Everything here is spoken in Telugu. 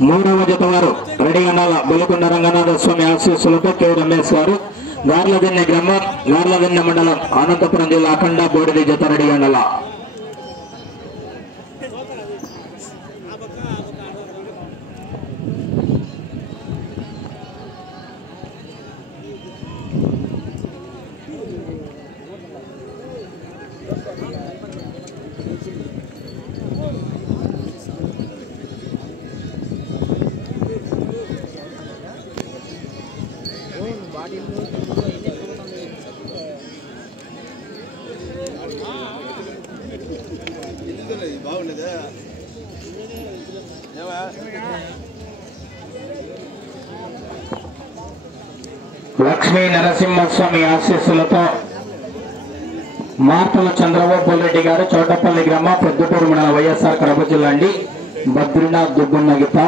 మూడవ జత వారు రెడ్డిగండాల బొలికొండ రంగనాథ స్వామి ఆశీస్సులతో కె రమేష్ గారు, గార్లదిన్నె గ్రామం, గార్లదిన్నె మండలం, అనంతపురం జిల్లా అఖండ బోడిది జత రెడ్డిగండాల. లక్ష్మీ నరసింహస్వామి ఆశీస్సులతో మార్తల చంద్రబాబు రెడ్డి గారు, చోటపల్లి గ్రామ, ప్రొద్దుటూరు మండలం, వైఎస్ఆర్ కడప జిల్లా అండి. బద్రీనాథ్ దుబ్బున్న గీత